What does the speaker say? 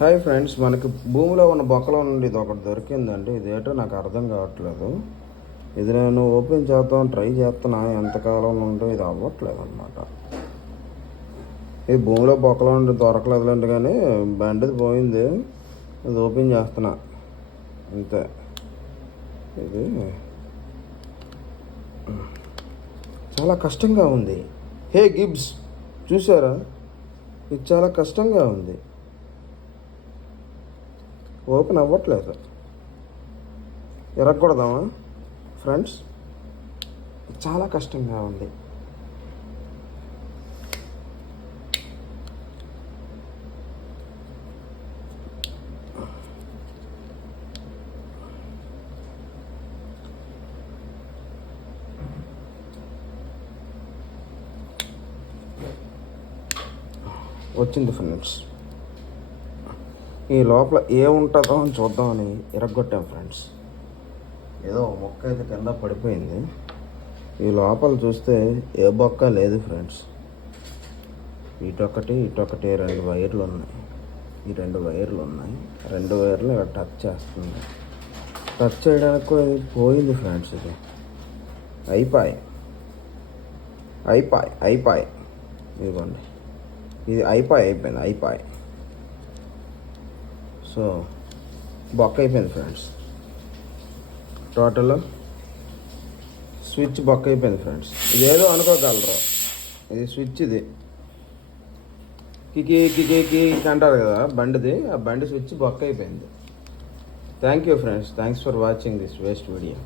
Hi friends మనకి భూమిలో ఉన్న బొక్కలో నుండి ఇది ఒకటి దొరికిందండి. ఇదేటో నాకు అర్థం కావట్లేదు. ఇది నేను ఓపెన్ చేద్దాం ట్రై చేస్తున్నా. ఎంతకాలం నుండి ఇది అవ్వట్లేదు అనమాట ఇది భూమిలో బొక్కలో నుండి దొరకలేదులేండి కానీ బండిది పోయింది. ఇది ఓపెన్ చేస్తున్నా. అంతే. ఇది చాలా కష్టంగా ఉంది. హే గిబ్స్ చూసారా? ఇది చాలా కష్టంగా ఉంది. ఓపెన్ అవ్వట్లేదు. ఎరగకూడదామా ఫ్రెండ్స్ చాలా కష్టంగా ఉంది. వచ్చింది ఫ్రెండ్స్. ఈ లోపల ఏముంటుందో అని చూద్దామని ఇరగొట్టాం ఫ్రెండ్స్. ఏదో మొక్క అయితే కింద పడిపోయింది. ఈ లోపల చూస్తే ఏ బొక్క లేదు ఫ్రెండ్స్. ఇటొకటి ఇటొకటి రెండు వైర్లు ఉన్నాయి. ఈ రెండు వైర్లు ఉన్నాయి. రెండు వైర్లు ఇక్కడ టచ్ చేస్తుంది టచ్ చేయడానికి పోయింది ఫ్రెండ్స్ ఇది. అయిపోయి అయిపోయి అయిపోయి ఇదిగోండి. ఇది అయిపోయి అయిపోయింది అయిపోయి సో బొక్క అయిపోయింది ఫ్రెండ్స్. టోటల్ స్విచ్ బొక్క అయిపోయింది ఫ్రెండ్స్. ఇదేదో అనుకోగలరు. ఇది స్విచ్ ఇది. కికి కికి కి అంటారు కదా బండిది. ఆ బండి స్విచ్ బొక్క అయిపోయింది. Thank you friends thanks for watching this waste video